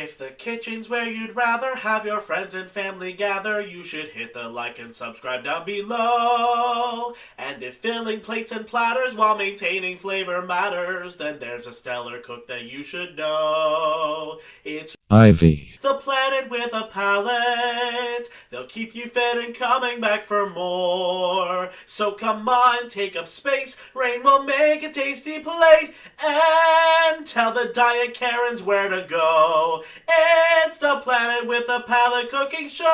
If the kitchen's where you'd rather have your friends and family gather, you should hit the like and subscribe down below. And if filling plates and platters while maintaining flavor matters, then there's a stellar cook that you should know. It's Ivy. the planet with a palate. They'll keep you fed and coming back for more. So come on, take up space. Rain will make a tasty plate. And tell the Diet Karens where to go. It's the planet with a palate cooking show.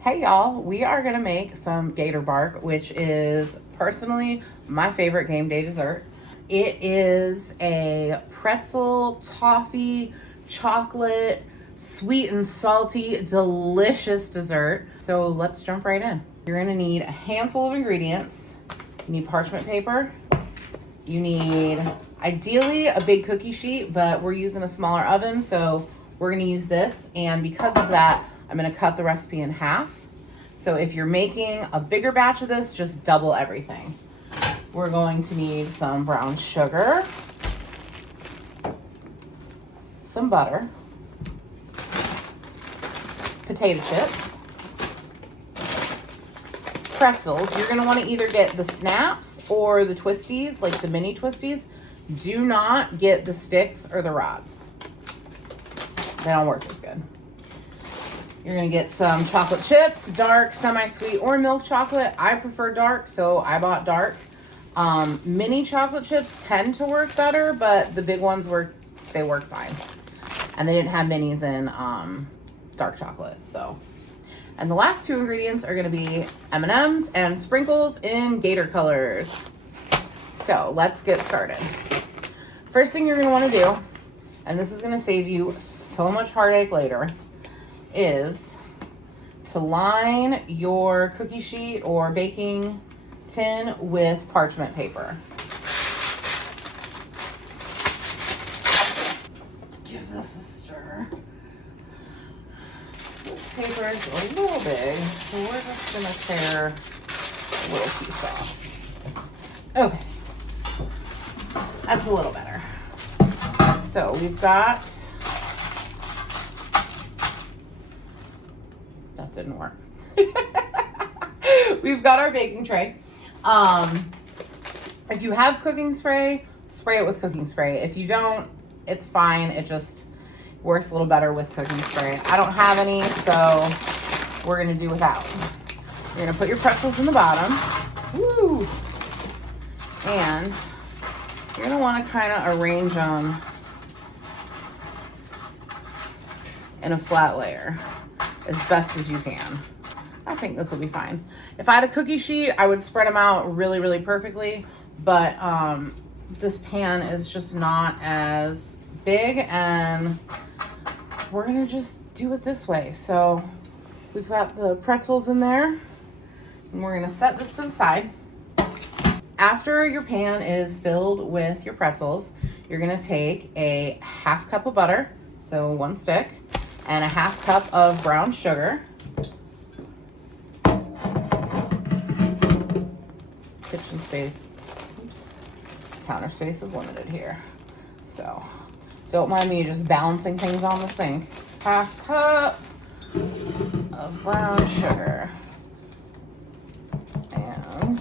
Hey y'all, we are gonna make some gator bark, which is personally my favorite game day dessert. It is a pretzel, toffee, chocolate, sweet and salty, delicious dessert. So let's jump right in. You're gonna need a handful of ingredients. You need parchment paper. You need, ideally, a big cookie sheet, but we're using a smaller oven, so we're gonna use this. And because of that, I'm gonna cut the recipe in half. So if you're making a bigger batch of this, just double everything. We're going to need some brown sugar, some butter, potato chips, pretzels. You're gonna wanna either get the snaps or the twisties, like the mini twisties. Do not get the sticks or the rods. They don't work as good. You're gonna get some chocolate chips, dark, semi-sweet, or milk chocolate. I prefer dark, so I bought dark. Mini chocolate chips tend to work better, but the big ones work fine. And they didn't have minis in dark chocolate, so. And the last two ingredients are gonna be M&Ms and sprinkles in gator colors. So let's get started. First thing you're gonna wanna do, and this is gonna save you so much heartache later, is to line your cookie sheet or baking tin with parchment paper. Give this a stir. This paper is a little big, so we're just gonna tear a little piece off. Okay, that's a little better. So we've got, that didn't work. We've got our baking tray. If you have cooking spray, spray it with cooking spray. If you don't, it's fine. It just works a little better with cooking spray. I don't have any, so we're gonna do without. You're gonna put your pretzels in the bottom. Woo! And you're gonna wanna kinda arrange them in a flat layer as best as you can. I think this will be fine. If I had a cookie sheet, I would spread them out really, really perfectly, but this pan is just not as big, and we're gonna just do it this way. So we've got the pretzels in there, and we're gonna set this to the side. After your pan is filled with your pretzels, you're gonna take a half cup of butter, so 1 stick, and a half cup of brown sugar. Kitchen space, oops, counter space is limited here. So don't mind me just balancing things on the sink. Half cup of brown sugar. And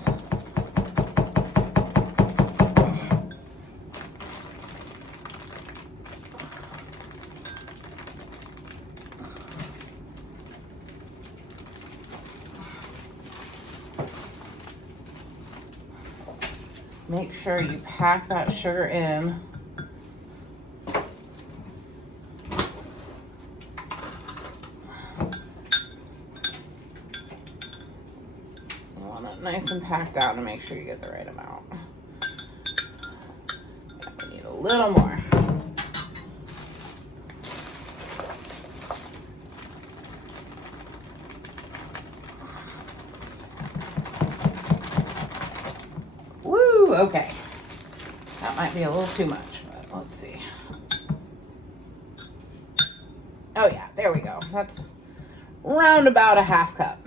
make sure you pack that sugar in. You want it nice and packed out to make sure you get the right amount. Yeah, we need a little more. Okay, that might be a little too much, but let's see. Oh yeah, there we go. That's round about a half cup.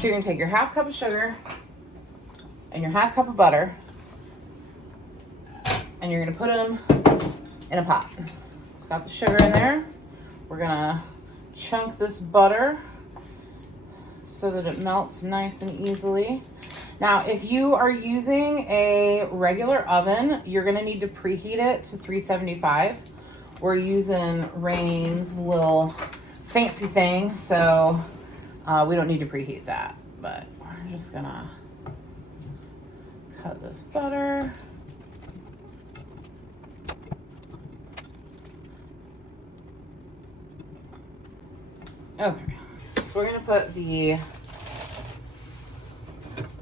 So you're gonna take your half cup of sugar and your half cup of butter, and you're gonna put them in a pot. So got the sugar in there. We're gonna chunk this butter so that it melts nice and easily. Now, if you are using a regular oven, you're gonna need to preheat it to 375. We're using Rain's little fancy thing, so we don't need to preheat that, but we're just gonna cut this butter. Okay, so we're gonna put the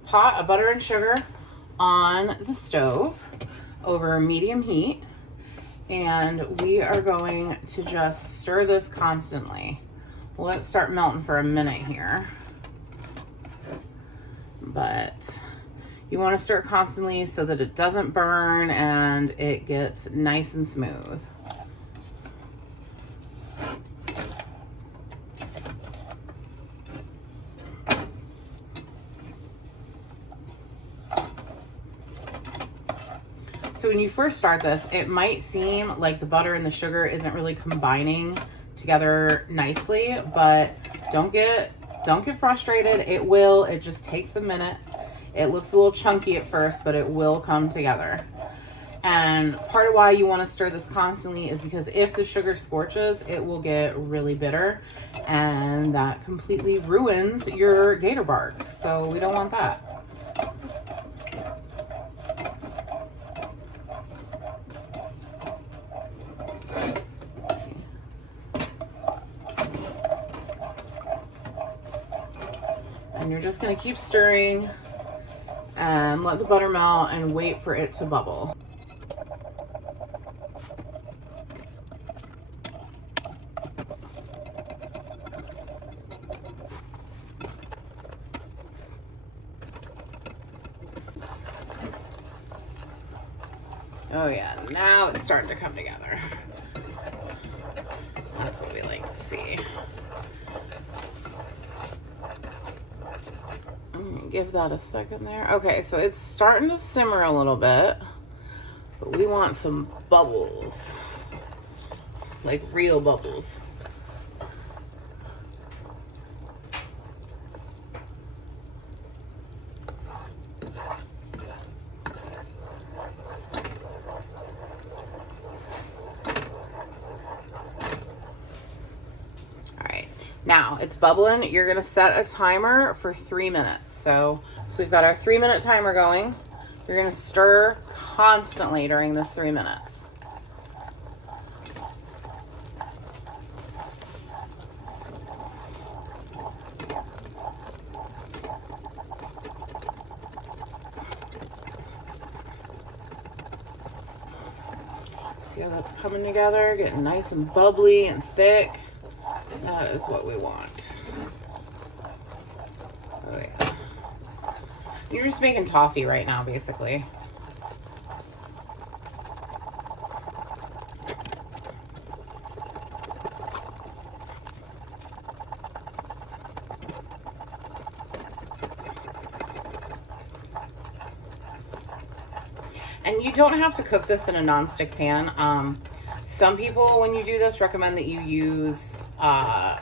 pot of butter and sugar on the stove over medium heat, and we are going to just stir this constantly. We'll let it start melting for a minute here, but you want to stir it constantly so that it doesn't burn and it gets nice and smooth. So when you first start this, it might seem like the butter and the sugar isn't really combining together nicely, but don't get frustrated. It will. It just takes a minute. It looks a little chunky at first, but it will come together. And part of why you want to stir this constantly is because if the sugar scorches, it will get really bitter, and that completely ruins your gator bark. So we don't want that. And you're just going to keep stirring and let the butter melt and wait for it to bubble. Oh yeah, now it's starting to come together. That's what we like to see. Give that a second there. Okay, so it's starting to simmer a little bit, but we want some bubbles, like real bubbles. Now it's bubbling. You're gonna set a timer for 3 minutes. So we've got our 3-minute timer going. You're gonna stir constantly during this 3 minutes. See how that's coming together, getting nice and bubbly and thick. That is what we want. Oh yeah. You're just making toffee right now, basically. And you don't have to cook this in a nonstick pan. Some people, when you do this, recommend that you use a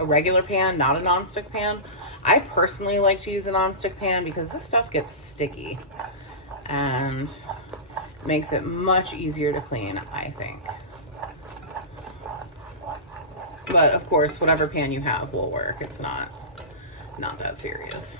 regular pan, not a nonstick pan. I personally like to use a nonstick pan because this stuff gets sticky and makes it much easier to clean, I think. But of course, whatever pan you have will work. It's not that serious.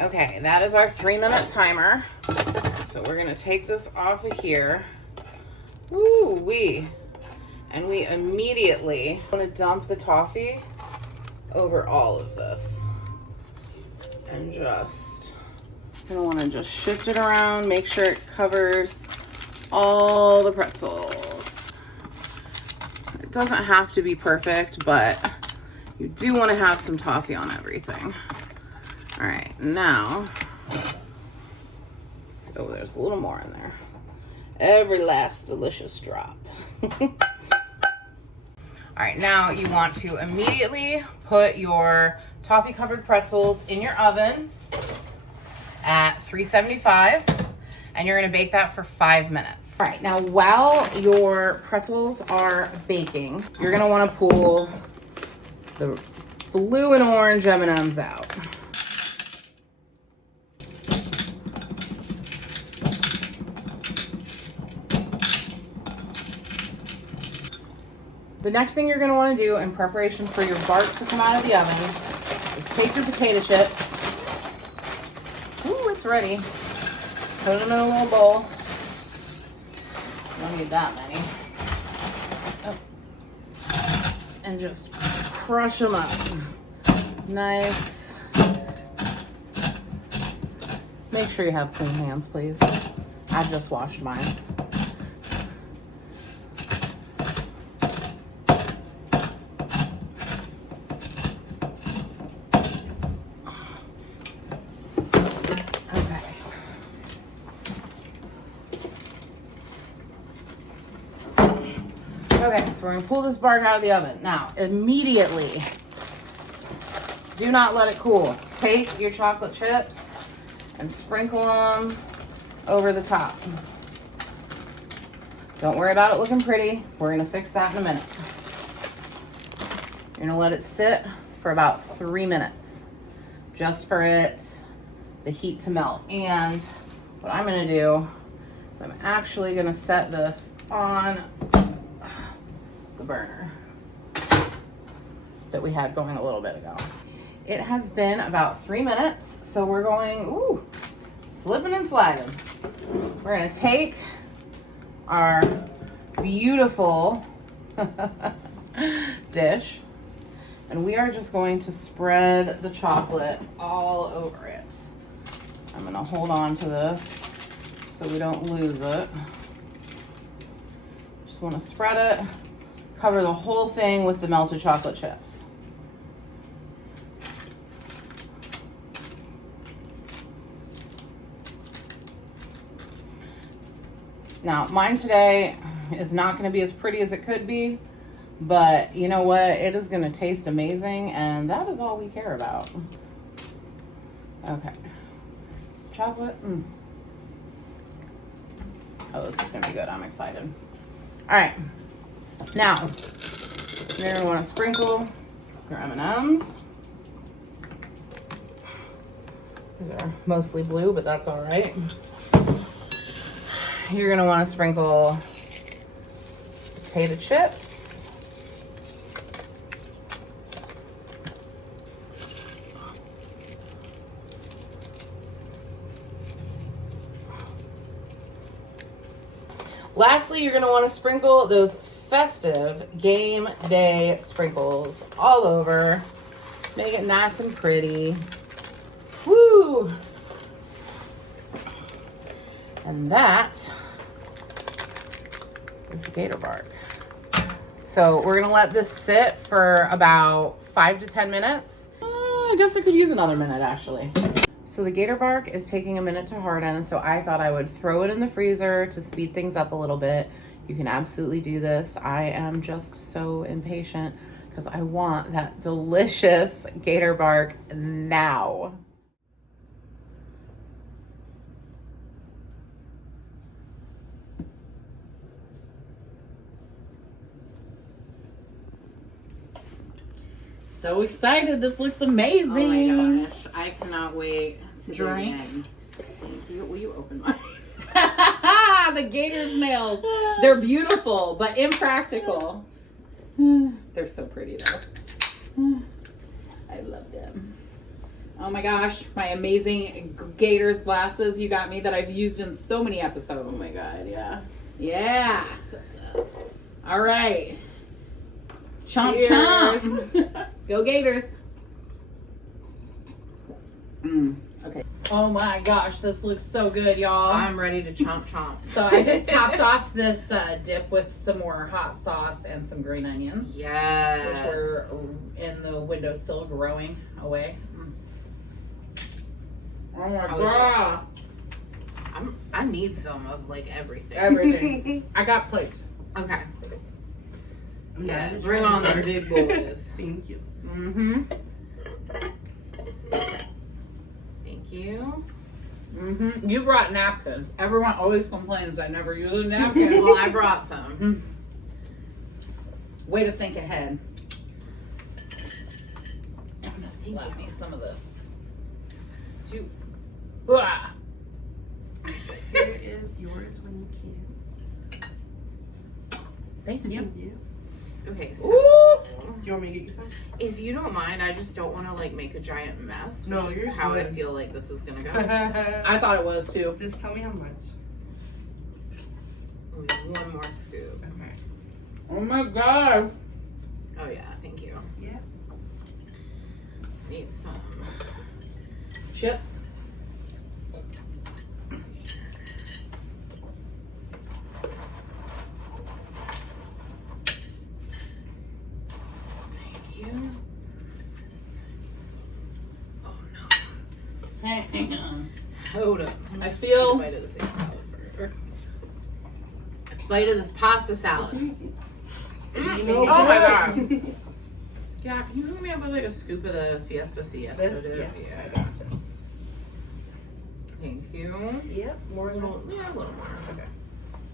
Okay, that is our 3-minute timer. So we're gonna take this off of here. Woo-wee. And we immediately want to dump the toffee over all of this. And just, I want to just shift it around, make sure it covers all the pretzels. It doesn't have to be perfect, but you do want to have some toffee on everything. All right, now Oh, there's a little more in there. Every last delicious drop. All right, now you want to immediately put your toffee covered pretzels in your oven at 375, and you're gonna bake that for 5 minutes. All right, now while your pretzels are baking, you're gonna wanna pull the blue and orange M&Ms out. The next thing you're going to want to do in preparation for your bark to come out of the oven is take your potato chips. Ooh, it's ready. Put them in a little bowl. You don't need that many. Oh. And just crush them up. Nice. Make sure you have clean hands, please. I just washed mine. Okay, so we're gonna pull this bark out of the oven. Now, immediately, do not let it cool. Take your chocolate chips and sprinkle them over the top. Don't worry about it looking pretty. We're gonna fix that in a minute. You're gonna let it sit for about 3 minutes, just for the heat to melt. And what I'm gonna do is I'm actually gonna set this on the burner that we had going a little bit ago. It has been about 3 minutes, so we're going, ooh, slipping and sliding. We're gonna take our beautiful dish, and we are just going to spread the chocolate all over it. I'm gonna hold on to this so we don't lose it. Just wanna spread it. Cover the whole thing with the melted chocolate chips. Now, mine today is not going to be as pretty as it could be, but you know what? It is going to taste amazing, and that is all we care about. Okay. Chocolate. Oh, this is going to be good. I'm excited. All right. Now, you're going to want to sprinkle your M&Ms. These are mostly blue, but that's all right. You're going to want to sprinkle potato chips. Lastly, you're going to want to sprinkle those festive Game Day sprinkles all over. Make it nice and pretty. Woo! And that is the gator bark. So we're gonna let this sit for about 5 to 10 minutes. I guess I could use another minute actually. So the gator bark is taking a minute to harden, so I thought I would throw it in the freezer to speed things up a little bit. You can absolutely do this. I am just so impatient because I want that delicious gator bark now. So excited. This looks amazing. Oh my gosh. I cannot wait to drink. Thank you. Will you open mine? The gator's nails. They're beautiful, but impractical. They're so pretty though. I love them. Oh my gosh. My amazing gator's glasses you got me that I've used in so many episodes. Oh my god, yeah. Yeah. All right. Chomp Cheers. chomp. Go Gators. Okay. Oh my gosh, this looks so good, y'all. I'm ready to chomp chomp. So I just topped off this dip with some more hot sauce and some green onions. Yes. Which were in the windowsill growing away. Oh my god. I need some of like everything. Everything. I got plates. Okay. Yeah, Bring on the big boys. Thank you. Mm-hmm. Thank you. Mm-hmm. You brought napkins. Everyone always complains I never use a napkin. Well, I brought some. Way to think ahead. I'm gonna slap me some of this. Two. Ah. Here is yours when you can. Thank you. Thank you. Okay, so Ooh. Do you want me to get you some? if you don't mind, I just don't want to like make a giant mess. No, which is you're how I good. feel like this is gonna go. I thought it was too. Just tell me how much. One more scoop. Okay. Oh my god. Oh yeah, thank you. Yeah. Need some. Chips. Thank you. Oh no. Hang on. Hold up. I feel- A bite of the same salad first. A bite of this pasta salad. So Oh my good. god. Yeah, can you hook me up with like a scoop of the Fiesta Siesta? This? dude? Yeah. Yeah. Thank you. Yep. More A than little, yeah, a little more. Okay.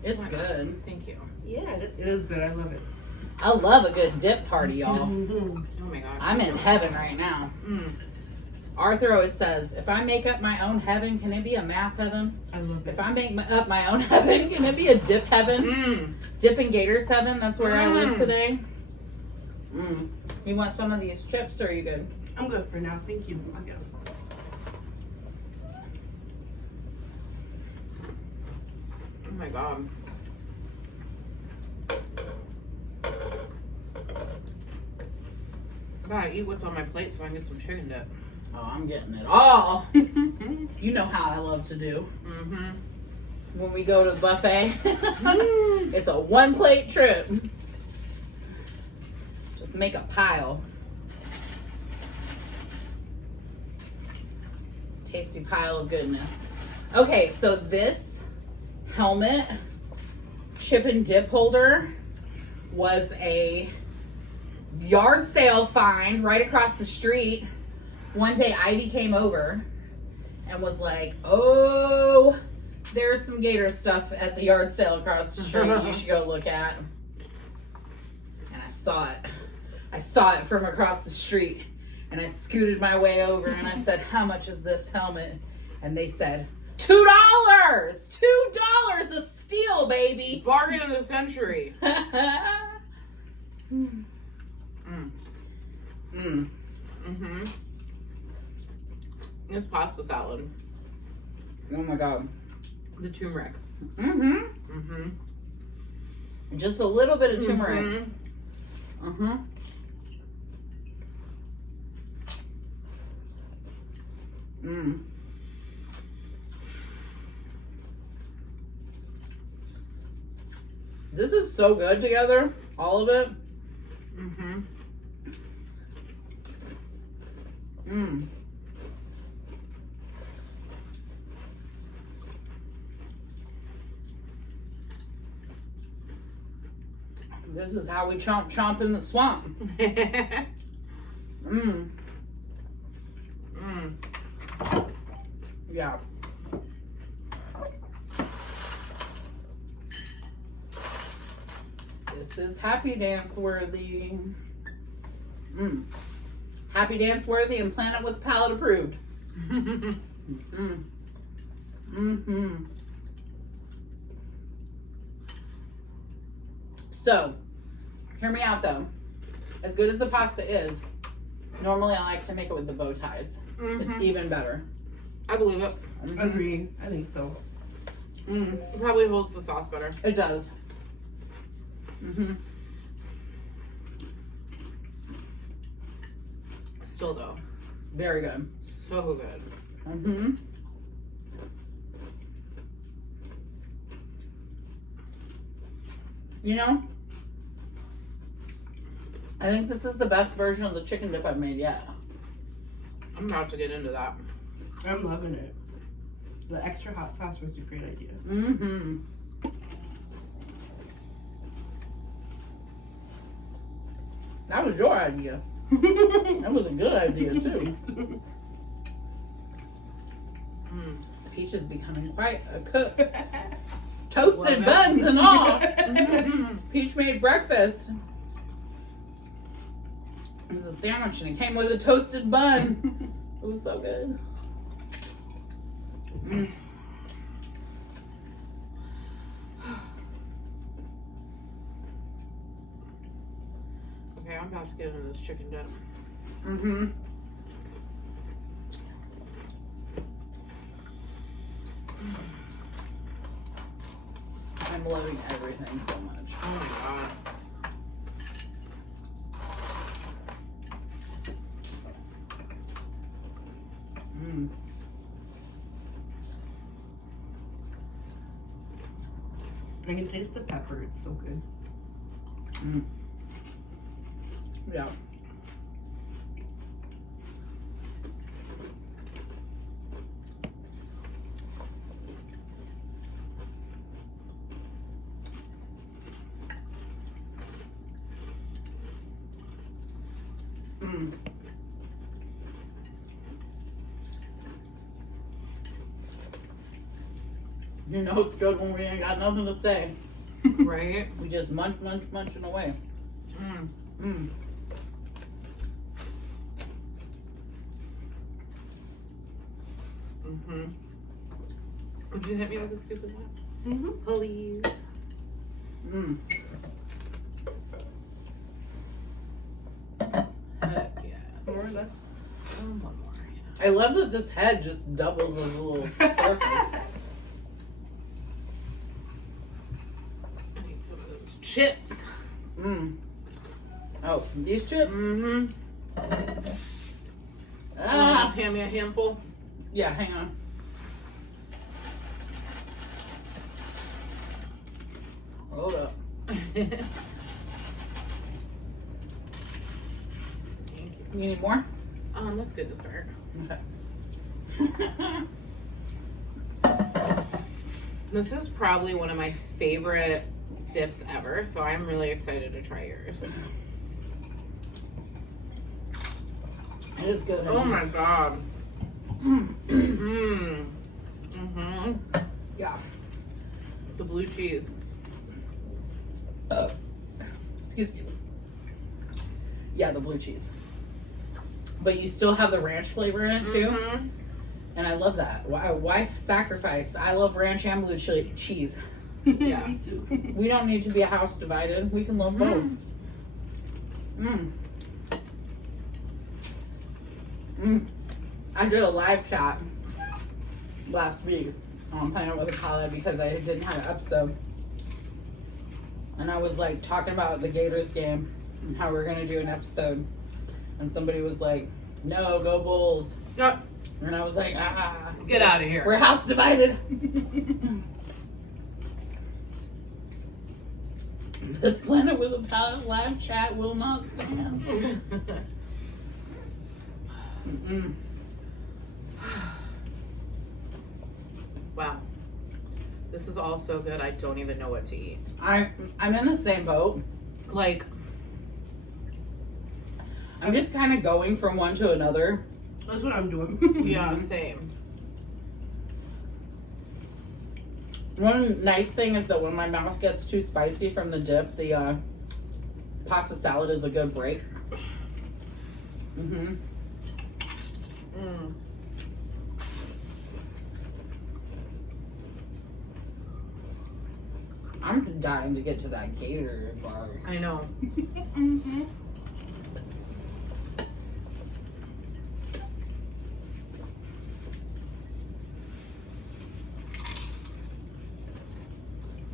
It's Why not? good. Thank you. Yeah, it is good. I love it. I love a good dip party, y'all. Mhm. Oh my gosh. I'm in heaven right now. Arthur always says, if I make up my own heaven, can it be a math heaven? I love If it. I make up my own heaven, can it be a dip heaven? Dip and Gators heaven, that's where I live today. You want some of these chips or are you good? I'm good for now. Thank you. I'll get 'em. Oh my god. I gotta eat what's on my plate so I can get some chicken dip. Oh, I'm getting it all. You know how I love to do. When we go to the buffet, it's a one plate trip. Just make a pile. Tasty pile of goodness. Okay, so this helmet chip and dip holder was a yard sale find right across the street. One day Ivy came over and was like, oh, there's some Gator stuff at the yard sale across the street you should go look at. And I saw it. I saw it from across the street. And I scooted my way over and I said, how much is this helmet? And they said, $2! $2 a steal, baby. Bargain of the century. It's pasta salad. Oh my god. The turmeric. Just a little bit of turmeric. This is so good together, all of it. This is how we chomp in the swamp. Yeah. This is happy dance worthy. Happy dance worthy and Planet with Palate approved. So, hear me out though. As good as the pasta is, normally I like to make it with the bow ties. It's even better. I believe it. Agreed. I think so. It probably holds the sauce better. It does. Still though. Very good. So good. You know, I think this is the best version of the chicken dip I've made yet. I'm about to get into that. I'm loving it. The extra hot sauce was a great idea. Mm-hmm. That was your idea. That was a good idea too. Peach is becoming quite a cook. Toasted buns and all. Peach made breakfast. It was a sandwich and it came with a toasted bun. It was so good. Mm. Okay, I'm about to get into this chicken dip. Mm-hmm. I'm loving everything so much. Oh my god. Mm. I can taste the pepper. It's so good. Mm. Yeah. Mm. You know it's good when we ain't got nothing to say. Right? We just munching away. Mm. Mm. Mm-hmm. Would you hit me with a scoop of that? Mm-hmm. Please. Mm. Heck yeah. More or less. One more. I love that this head just doubles as a little circle. I need some of those chips. Mm. Oh, these chips? Mm-hmm. Ah. Just hand me a handful. Yeah, hang on. Hold up. Thank you. You need more? That's good to start. Okay. This is probably one of my favorite dips ever, so I'm really excited to try yours. It is good. Oh my god. Mm-hmm. Yeah. The blue cheese. Excuse me. Yeah, the blue cheese. But you still have the ranch flavor in it too. Mhm. And I love that. Wife sacrifice. I love ranch and blue cheese. Yeah. Me too. We don't need to be a house divided. We can love both. Mm. Mm. I did a live chat last week on Planet with a Palate because I didn't have an episode. And I was like talking about the Gators game and how we're gonna do an episode. And somebody was like, "No, go Bulls." Oh, And I was like, "Ah, get out of here. we're house divided." This Planet with a Palate live chat will not stand. Mm-mm. Wow. This is all so good, I don't even know what to eat. I'm in the same boat. Like, I'm just kind of going from one to another. That's what I'm doing. yeah, same. One nice thing is that when my mouth gets too spicy from the dip, the pasta salad is a good break. Mm-hmm. Mm. I'm dying to get to that gator bar. I know. Mm-hmm.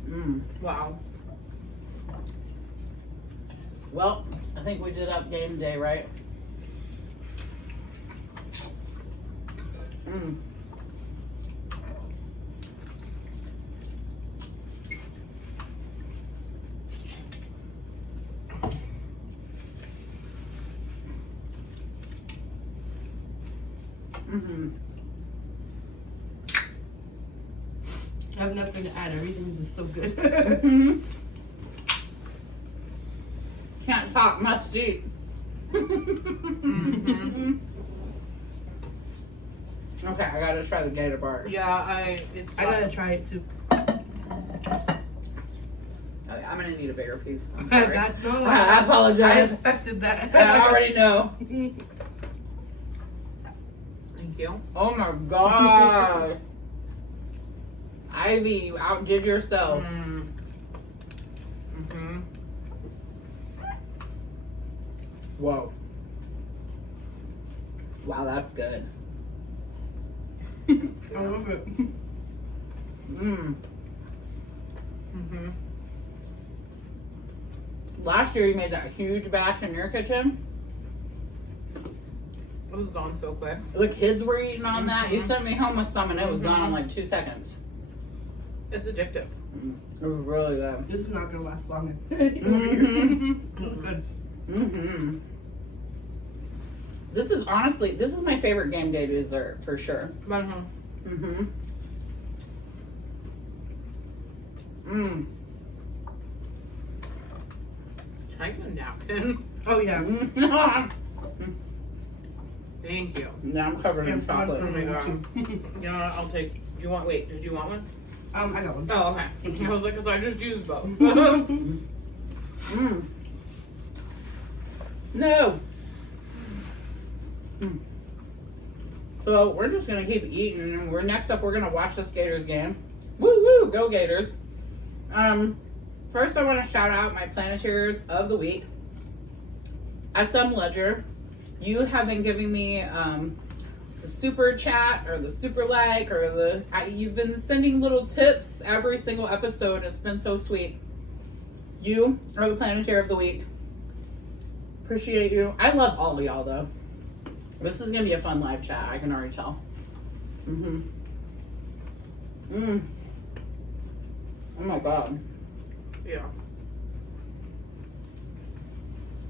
Mm. Wow. Well, I think we did up game day, right? Mm. Mm-hmm. I have nothing to add. Everything is just so good. Mm-hmm. Can't talk much deep. Mm-hmm. Okay, I gotta try the gator bar. Yeah, I gotta try it too. Okay, I'm gonna need a bigger piece. I'm I sorry. got no. I I apologize. expected that. I already know. Thank you. Oh my god. Ivy, you outdid yourself. Mm-hmm. Whoa. Wow, that's good. I love it. Mmm. Mm-hmm. Last year you made that huge batch in your kitchen. It was gone so quick. The kids were eating on that. You Mhm. sent me home with some and it was Mhm. gone in like 2 seconds. It's addictive. It was really good. This is not gonna last long. Mhm. It's good. Mm-hmm. This is honestly, this is my favorite game day dessert for sure. Mm-hmm. Mmm. Can I get a napkin? Oh yeah. Mm-hmm. Thank you. Now I'm covered in And one chocolate. for me, God. too. You know what? I'll take. Do you want? Wait. Did you want one? I got one. Oh, okay. I was like, cause I just used both. Mm. No. Mm. So we're just gonna keep eating, and next up we're gonna watch this Gators game. Woo woo, go Gators! First I want to shout out my Planeteers of the week. SM Ledger, you have been giving me the super chat or the super like or you've been sending little tips every single episode. It's been so sweet. You are the Planeteer of the week. Appreciate you. I love all of y'all though. This is gonna be a fun live chat. I can already tell. Oh my god. Yeah.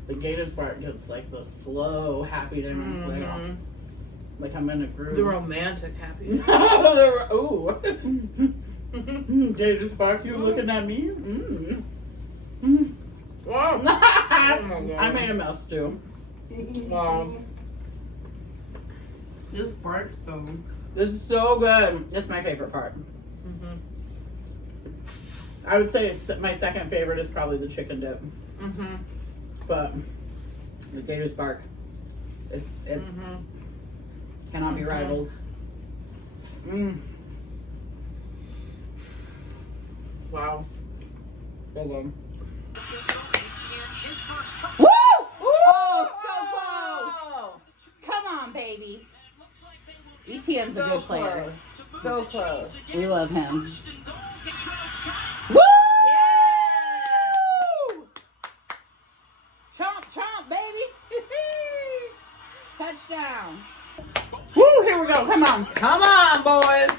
The Gators part gets like the slow happiness. Like I'm in a groove. The romantic happy. Ooh. Gators Spark, you looking at me? Wow. I God. made a mess too. Wow. This part, so. This is so good. It's my favorite part. I would say my second favorite is probably the chicken dip. But the Gator Spark, it's cannot be rivaled. Wow. So good. Woo! Oh, so close! Come on, baby. ETN's a good player. So close. We love him. Woo! Chomp, chomp, baby. Touchdown. Woo, here we go. Come on. Come on, boys.